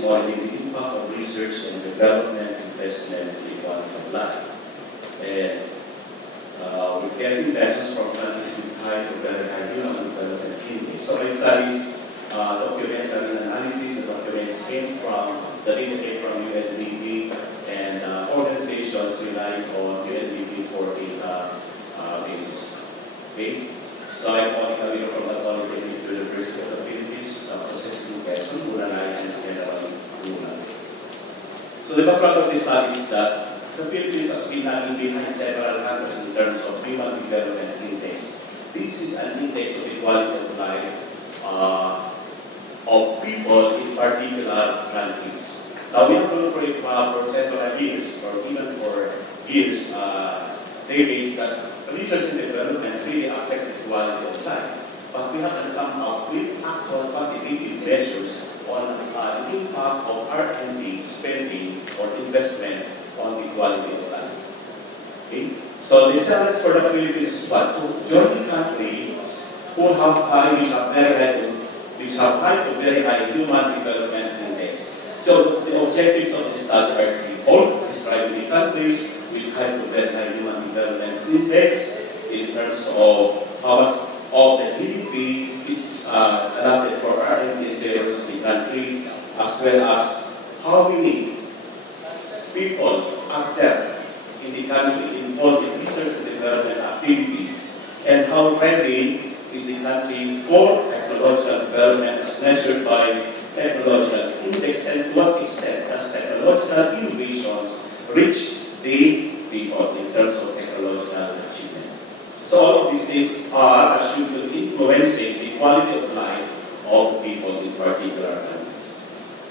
is monitoring the impact of research and development investment in the quality of life. And we're getting lessons from countries with high or very high human development index. So my studies documentary analysis. The documents came from the data came from UNDP and organizations relying on UNDP for data basis. Okay? So I'm Monica Vino from the Polytechnic University of the Philippines, processing person, Bunalay, and General Luna. So the background of this study is that the Philippines has been lagging behind several countries in terms of human development index. This is an index of the quality of life of people in particular countries. Now we have known for it for several years, or even for years, decades, that research and development really affects the quality of life. But we haven't come up with actual quantitative measures on the impact of R&D spending or investment on the quality of life. Okay? So the challenge for the Philippines is what? To join the countries who have high, which have high to very high human development index. So the objectives of this study are threefold: describing the countries with high to very high human development index in terms of how much of the GDP is allotted for R&D endeavors in the country, as well as how many people are there in the country involved in research and development activity, and how ready is the country for technological development as measured by technological index, and to what extent does technological innovations reach the people in terms of technological achievement. So all of these things are assumed to influencing the quality of life of people in particular countries.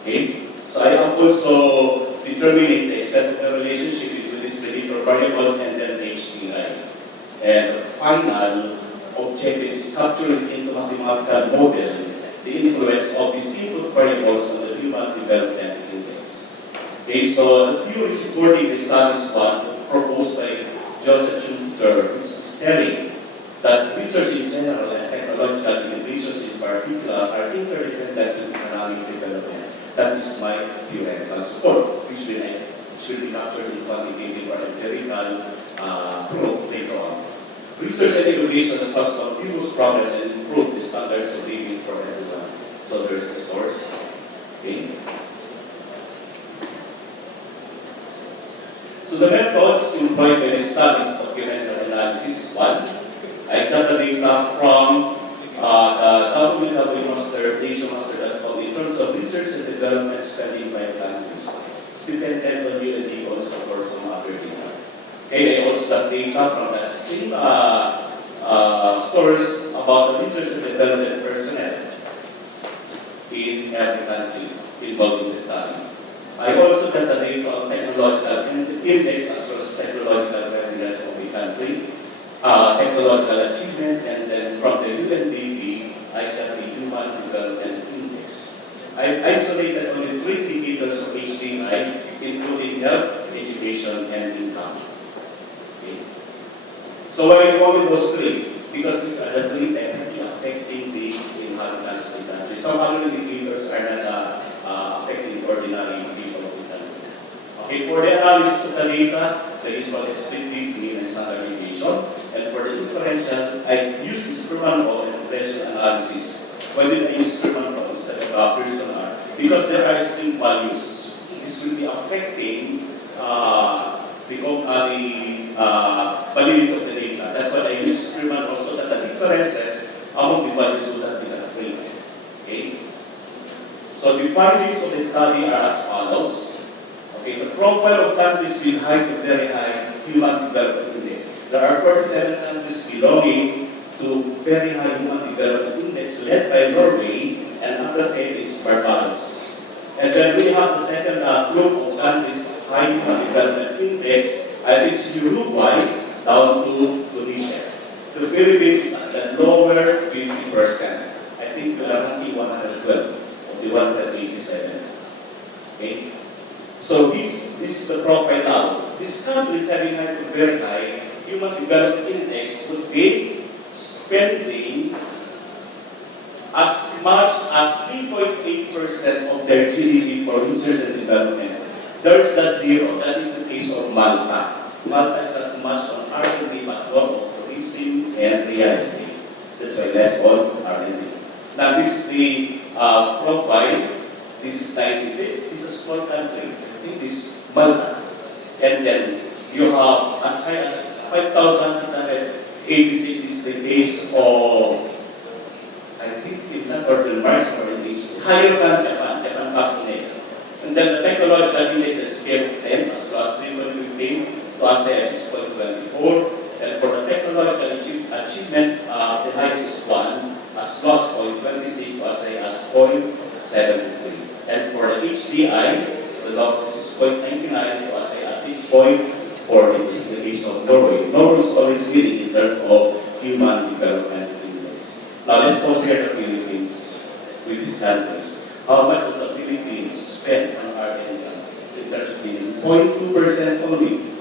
Okay? So I am also determining the extent of the relationship between these predictor variables and then HDI. And the final objective is capturing into mathematical model the influence of these input variables on the human development index. Okay, so the theory supporting the studies one proposed by Joseph Schumpeter is telling that research in general and technological innovations in particular are interdependent in economic development. That is my theoretical support, which will be captured in quantitative or empirical proof later on. Research and innovations must continuous progress and improve the standards of living for everyone. So there's a source. Okay. So the methods employed by the studies of documentary analysis: one, I got the data from the www.master.com in terms of research and development spending by countries. It's dependent on UND also for some other data. Okay, I also got data from that same source about the research and development personnel in every country involved in the study. I also got the data on technological index as well as technological readiness of the country, technological achievement, and then from the UNDP, I got the Human Development Index. I isolated only 3 indicators of HDI, including health, education, and income. Okay. So why we go with those 3? Because these are the 3 directly affecting the inhabitants of the country. Some other indicators are not affecting ordinary people of the country. Okay, for the analysis of the data, there is what is split mean and standard deviation. And for the inferential, I use Spearman rule and regression analysis. Why did I use Spearman rule instead of Pearson R? Because there are distinct values. This will be affecting the validity of the data. That's why I use Spearman also, that the differences among the values will not be that great. Okay? So the findings of the study are as follows. Okay, the profile of countries with high to very high human development index. There are 47 countries belonging to very high human development index led by Norway, and under 10 is Barbados. And then we have the second group of countries high human development index. I think it's Uruguay down to Tunisia. The Philippines is at the lower 50%. I think we are only 112 of the 187. Okay? So this is the profile now. These countries having high to very high human development index would be spending as much as 3.8% of their GDP for research and development. There's that zero. That is the case of Malta. Malta is not much on R&D, but more on tourism and real estate. That's why less on R&D. Now, this is the profile. This is 96. This is a small country. I think this is Malta. And then you have as high as 5,686 is the case of, I think, Finland or Denmark or in this. Higher than Japan. Japan comes next. And then the technological index is a scale of 10 as low as 3.15 to as high as 6.24. And for the technological achievement, the highest is 1 as low as 0.26 to as high as 0.73. And for the HDI, the lowest is 6.99 to as high as 6.4. It is the case of Norway. Norway is always leading in terms of human development index. Now let's compare the Philippines with these countries. How much does the Philippines spend on R&D? In terms of GDP, 0.2% only.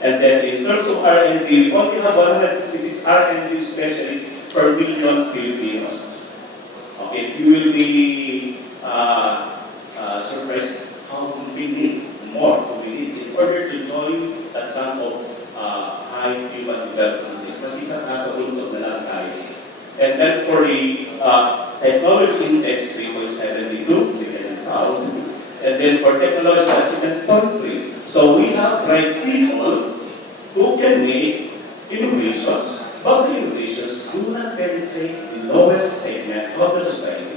And then in terms of R&D, we only have 156 R&D specialists per million Filipinos. Okay, you will be surprised how we need more. We need in order to join the trend of high human development. Mas isang nasa untog na lang tayo. And then for the technology index, 3.72, we can count. And then for technological achievement, 0.3. So we have bright people who can make innovations, but the innovations do not penetrate the lowest segment of the society,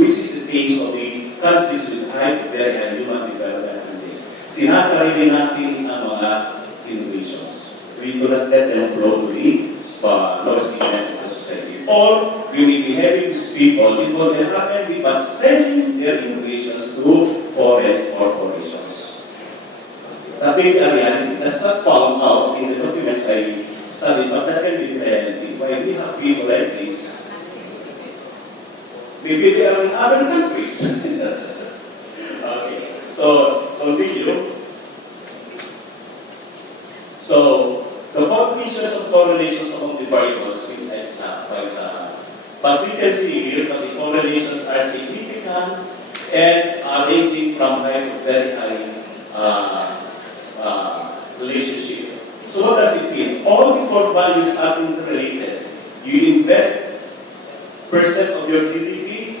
which is the case of the countries with high to very high human development index. Sinasarili natin ang mga innovations. We do not let them flow to the lowest segment of the society. Or we may be having these people involved in R&D but selling their innovations to foreign corporations. That may be a reality. That's not found out in the documents I studied, but that can be the reality. Why we have people like this, maybe they are in other countries. Okay, so continue. So the coefficients of correlations among the variables will exact quite but we can see here that the correlations are significant and are ranging from high to very high relationship. So what does it mean? All the core values are interrelated. You invest percent of your GDP,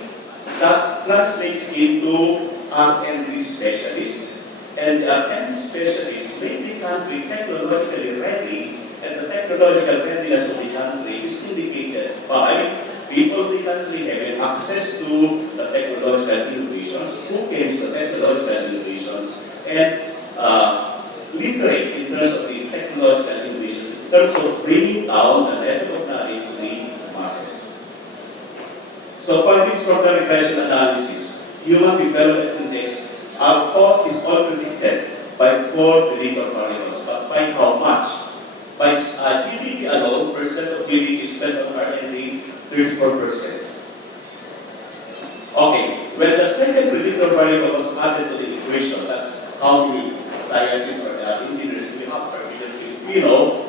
that translates into R&D specialists. And the R&D specialists make the country technologically ready, and the technological readiness of the country is indicated by people in the country having access to the technological innovations, who gains the technological innovations, and literate in terms of the technological innovations, in terms of bringing down the level of knowledge to the masses. So for this program regression analysis, Human Development Index, our thought is all predicted by 4 predictor variables, but by how much? By GDP alone, percent of GDP spent on R&D, 34%. Okay, when the second predictor variable was added to the equation, that's how many scientists or engineers we have per million Filipino,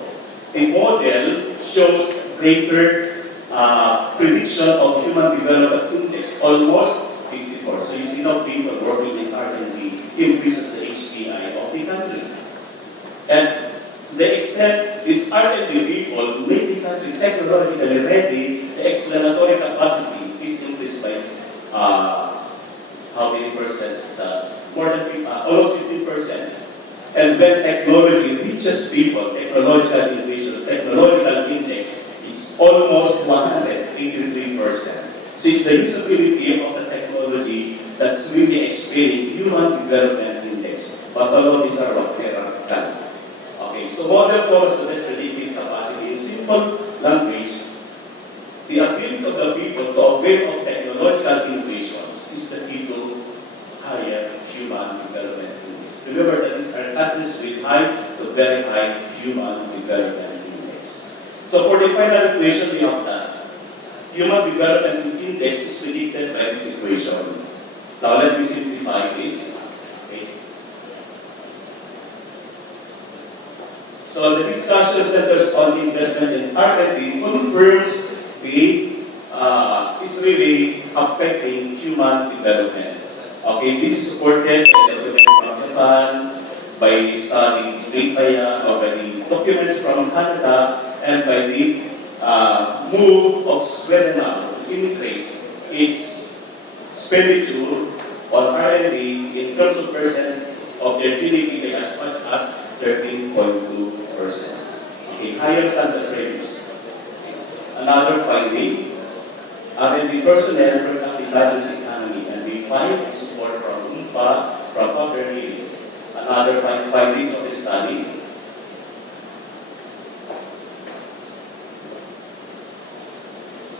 the model shows greater prediction of human development index, almost 54. So you see now people working in R&D increases the HDI of the country. And to the extent this R&D people make the country technologically ready, the explanatory capacity is increased by how many percent? More than almost 15%. And when technology reaches people, technological innovations, technological index is almost 183%. So it's the usability of the technology that's really explaining human development index. But all of these are what they are done. Okay, so model forms the best predictive capacity. In simple language, the ability of the people to avail of technological innovations is the key to higher human development index. Remember that these are countries with high to very high human development index. So for the final equation, we have that. Human development index is predicted by this equation. Now let me simplify this. Okay. So the discussion centers on investment in R&D confirms the is really affecting human development. Okay, this is supported by the document from Japan, by study made by or by the documents from Canada, and by the move of Sweden now to increase its expenditure on R&D in terms of percent of their GDP by as much as 13.2%. Okay, higher than the previous. Another finding, R&D personnel per capita this economy, and we find support from UNFA, from other media. Another findings of the study,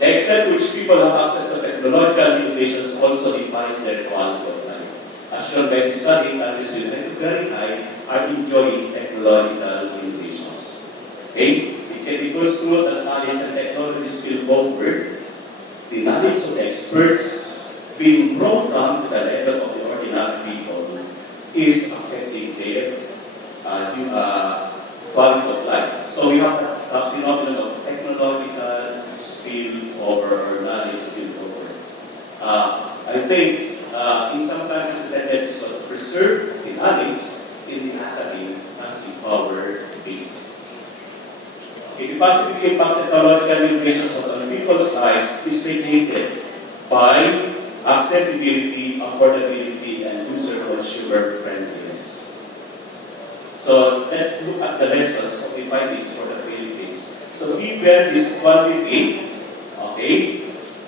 the extent to which people have access to technological innovations also defines their quality of life. As shown by the study, countries with very high are enjoying technological innovations. Okay? It can be construed that knowledge and technologies will forward. The knowledge of experts being brought down to the level of the ordinary people is affecting their quality of life. So we have the phenomenon of technological spill over or knowledge spill over. I think in some countries the tendency is to preserve the knowledge in the academy as the power base. Okay, the positive impacts of technological innovations on people's lives is mediated by accessibility, affordability, and user-consumer friendliness. So let's look at the lessons of the findings for the Philippines. So given this quantity, okay,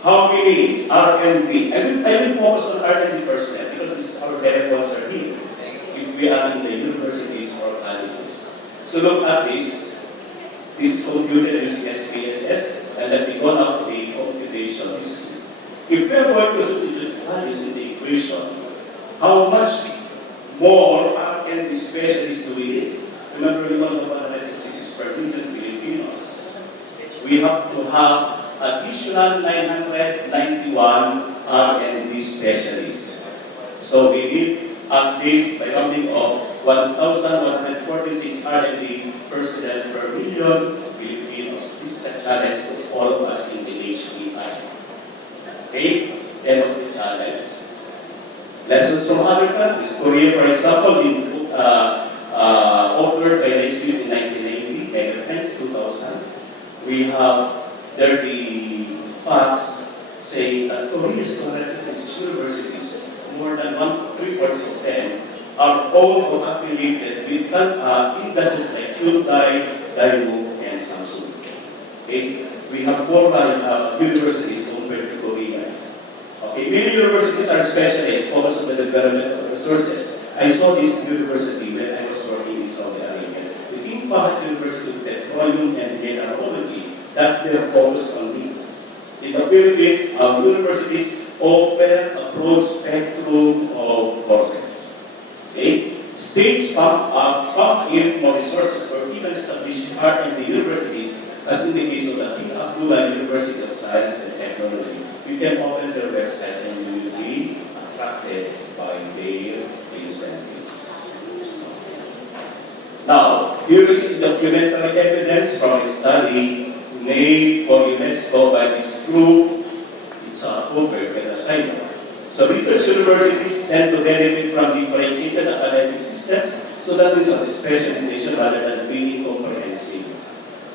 how many R&D? I will focus on R&D first because this is our direct concern here. If we are in the universities or colleges. So look at this. This is computed using SPSS, and then we go up to the computation. If we are going to substitute values in the equation, how much more R&D specialists do we need? Remember, we don't have 156 per million Filipinos. We have to have additional 991 R&D specialists. So we need at least by rounding of 1,146 R&D personnel per million Filipinos. This is a challenge to all of us in the HDI. Okay, then what's the challenge? Lessons from other countries. Korea, for example, in authored by Naismith in 1990, Megatrends 2000. We have there the facts saying that Korea's comparative physics universities, more than 3/4 of them, are all affiliated with industries like Hyundai, Daewoo, and Samsung. Okay? We have 4 universities compared to Korea. Okay, many universities are specialized, focused on the development of resources. I saw this university when I was working in Saudi Arabia. The Infant University of Petroleum and Mineralogy, that's their focus on me. In the Philippines, our universities offer a broad spectrum of courses. Okay? States pump in more resources or even establish R&D universities, as in the case of the King Abdullah University of Science and Technology. You can open their website and you will be attracted by their incentives. Now, here is the documentary evidence from a study made for UNESCO by this group. It's over China. So research universities tend to benefit from differentiated academic systems, so that is a specialization rather than being comprehensive.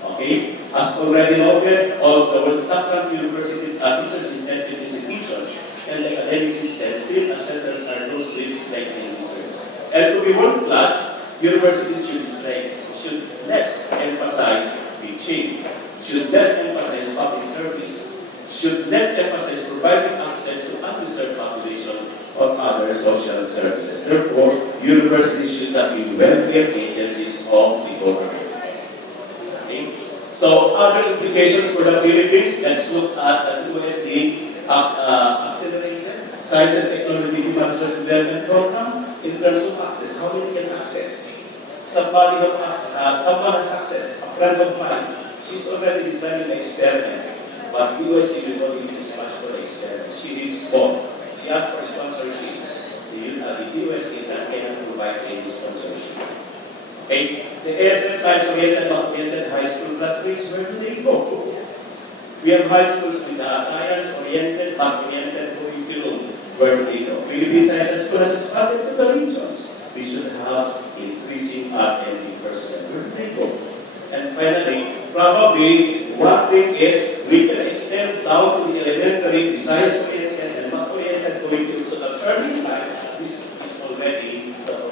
Okay? As already noted, all the world's top universities are research-intensive institutions, and the academic system seen as centers are those with strength in research. And to be world-class, universities should less emphasize teaching, should less emphasize public service, should less emphasize providing access to underserved population or other social services. Therefore, universities should not be welfare agencies of the government. Okay? So, other implications for the Philippines, let's look at the USD Accelerated Science and Technology Human Resource Development Program in terms of access. How many can access? Someone has access, a friend of mine, she's already designing an experiment, but USD will not give this much for the experiment. She needs more. She asked for sponsorship. The USD that cannot provide any sponsorship. Okay? The ASM science-oriented, not-oriented high school graduates, where do they go? We have high schools with science-oriented, math-oriented curriculum where they go. Philippine Science School has expanded to the regions. We should have increasing R&D personnel. Where do they go? And finally, probably one thing is we can extend down to the elementary, the science-oriented and math-oriented curriculum so that early life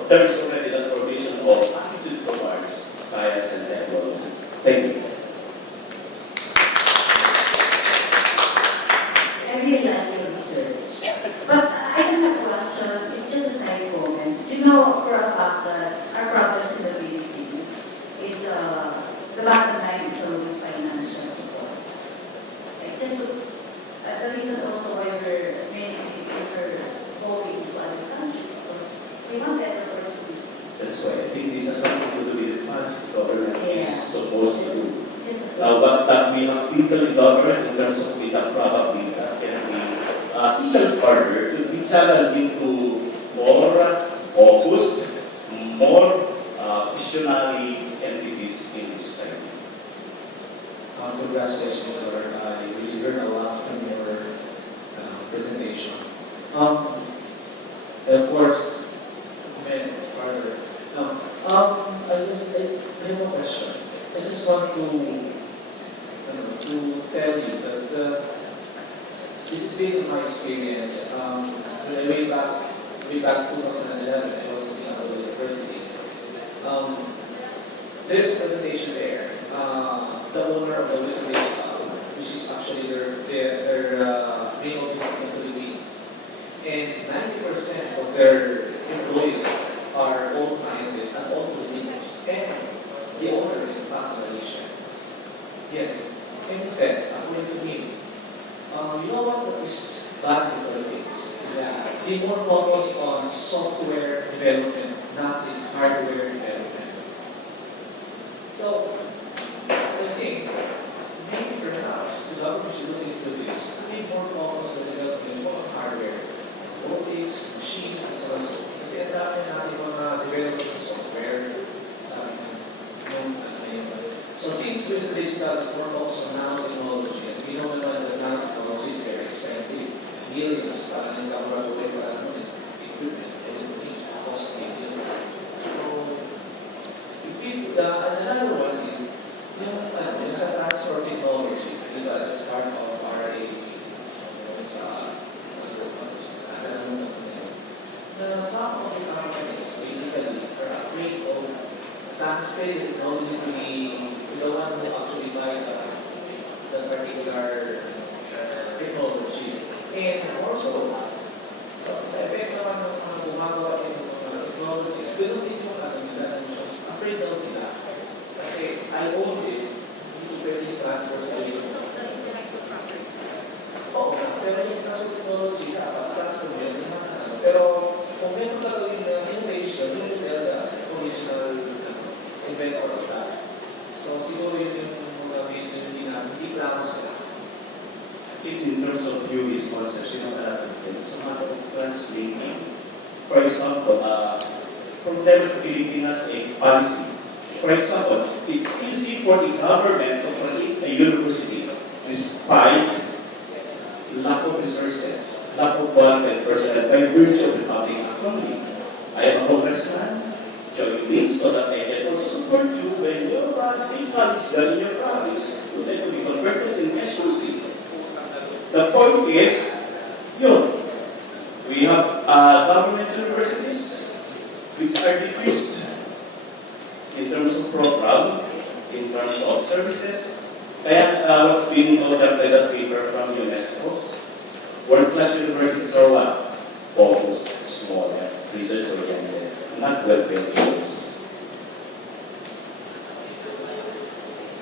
there is already the formation of attitude towards science and technology. Thank you. I really like your research. But I have a question, it's just a side comment. You know for a fact that our problems in the Philippines is the bottom line is always financial support. Like this, the reason also why many people are going to other countries because we want better opportunity. That's why I think this has something to do with the plans the government is supposed to do. But we have people in government in terms of data probably that can be even further to be channeled into more focused, more visionary entities in the society. Congratulations, sir. I really learned a lot from your presentation. And of course, comment further. I have a question. I just want to tell you that this is based on my experience. When I way back 2011, I was looking at the university. There's a presentation there. The owner of the research which is actually their main office in the Philippines, and 90% of their employees are all scientists and all Filipinos, and the owner is in fact Malaysian. Yes, and he said, according to him, you know what is bad in the Philippines is that they more focus on software development, not in hardware development. So I think maybe perhaps the government should look into this to be more focused on developing more hardware, robotics, machines, and so on. Kasi ang dami natin mga developers sa software, sabi ng So since Mr. Digital is more focused on nanotechnology, and we know naman that nanotechnology is very expensive, millions para ng laboratory para equipment, everything, costly. So, another one is yung sa transfer technology, diba, that's part of RA, some of the companies basically are afraid of transferring the technology to the one who actually buy the particular technology. And also, sa effect naman ng mga gumagawa ng mga technologies, ganoon din yung afraid daw sila. Kasi I own it, hindi pwede transfer sa iyo. Oo, pero yung transfer technology dapat transfer mo yun. Pero kung meron ka gawin na innovation, yun yung original inventor of that. So siguro yun yung mga medyo hindi klaro sila. I think in terms of view is conception of that, it's a matter of translating. For example, problems sa Pilipinas a policy. For example, it's easy for the government to create a university despite lack of resources, lack of qualified personnel by virtue of the public economy. I am a congressman, join me so that I can also support you when your state college done in your province would like to be converted in SUC. The point is, we have government universities which are diffused in terms of program, in terms of services. Kaya what's being noted by that paper from UNESCO, world-class universities are what? Focused, smaller, research-oriented, not welfare agencies.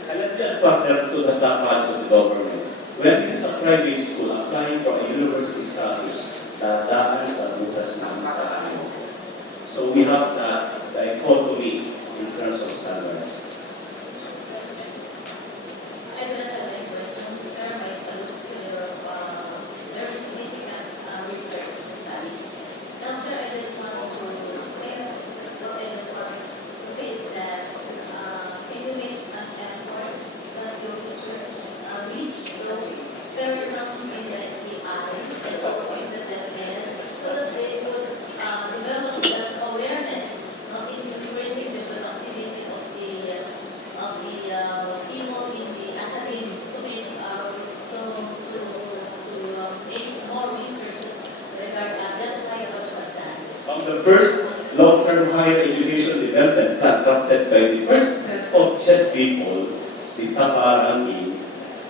And let me factor to the top parts of the government. When it is a private school applying for a university status, dadaan sa butas ng tayo. So we have that dichotomy in terms of standards. I will not have any questions. Sir, my salute to your very significant research study. Now, sir, I just want to say is that can you make an effort that your research reach those the first long-term higher education development plan drafted by the first set of CHED people, the Taparangin,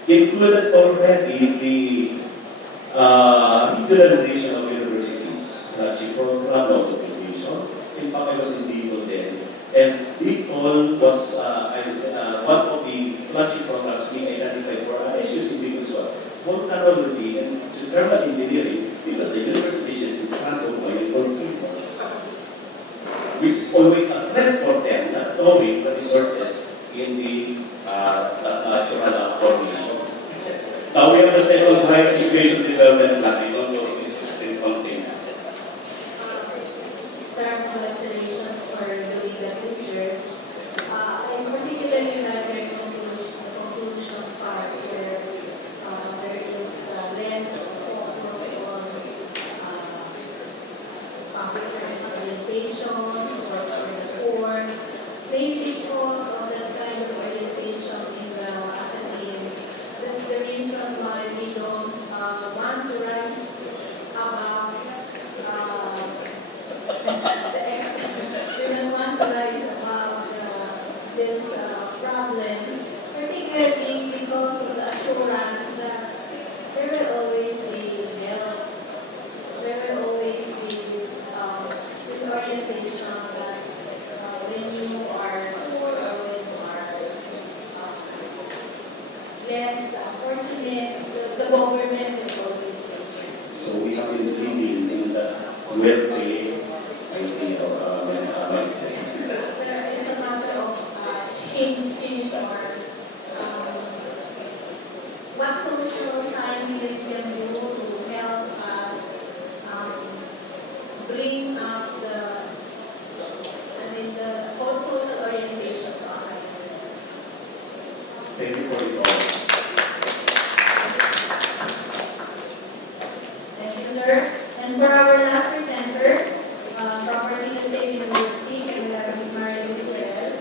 included already the regionalization of universities, flagship program, no education. In fact, I was in Bicol then, and Bicol was one of the flagship programs being identified for issues in Bicol as well. Volcanology and thermal engineering, because the university is in Canto or Timor, which is always a threat for them, not knowing the resources in the natural formation. Now we have the second higher education development plan. I don't know if this is contained. Sir, congratulations for doing that research. I particularly like the conclusion part where there is less focus on public service orientation or the poor. Maybe because of that kind of orientation in the academe, that's the reason why we don't want to rise above we don't want to rise above this problem, particularly because of the assurance that there will always be help. There will always be this orientation that when you are poor or when you are less fortunate, the government will always take care. So we have been living in the welfare idea of mindset. Sir, it's a matter of changing or what social scientists can do to help us bring up the whole social orientation to our life. Thank you for the comments. Thank you, sir. And for our last presenter, from Manila State University, we have Ms. Marilyn Israel.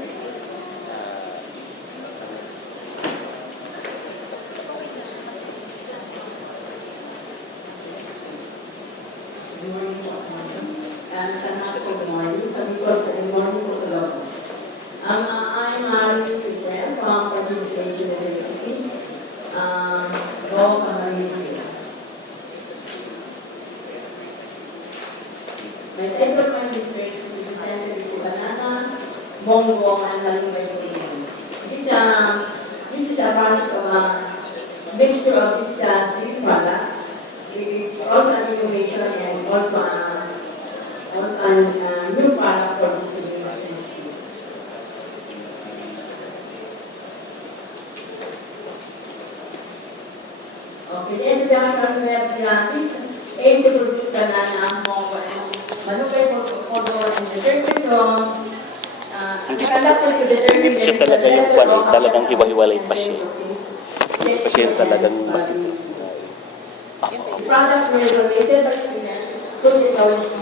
Good morning po sa mga. And good morning. Sabi ko, good morning po sa Lobos. I'm Marilyn Israel from Manila State University. Go Malaysia. My title of my research is presented is banana, bongbong, and lalunggay pudding. This is a process of a mixture of these three products. It's also an innovation and also a new product for distribution schools. Okay, the introduction we have this aim to produce banana, bongo, and malunggay podo and determine from conducted to determine Hindi siya talaga yung talagang hiwa-hiwalay pa siya. Hindi pa siya talagang mas products were related by students, 2,000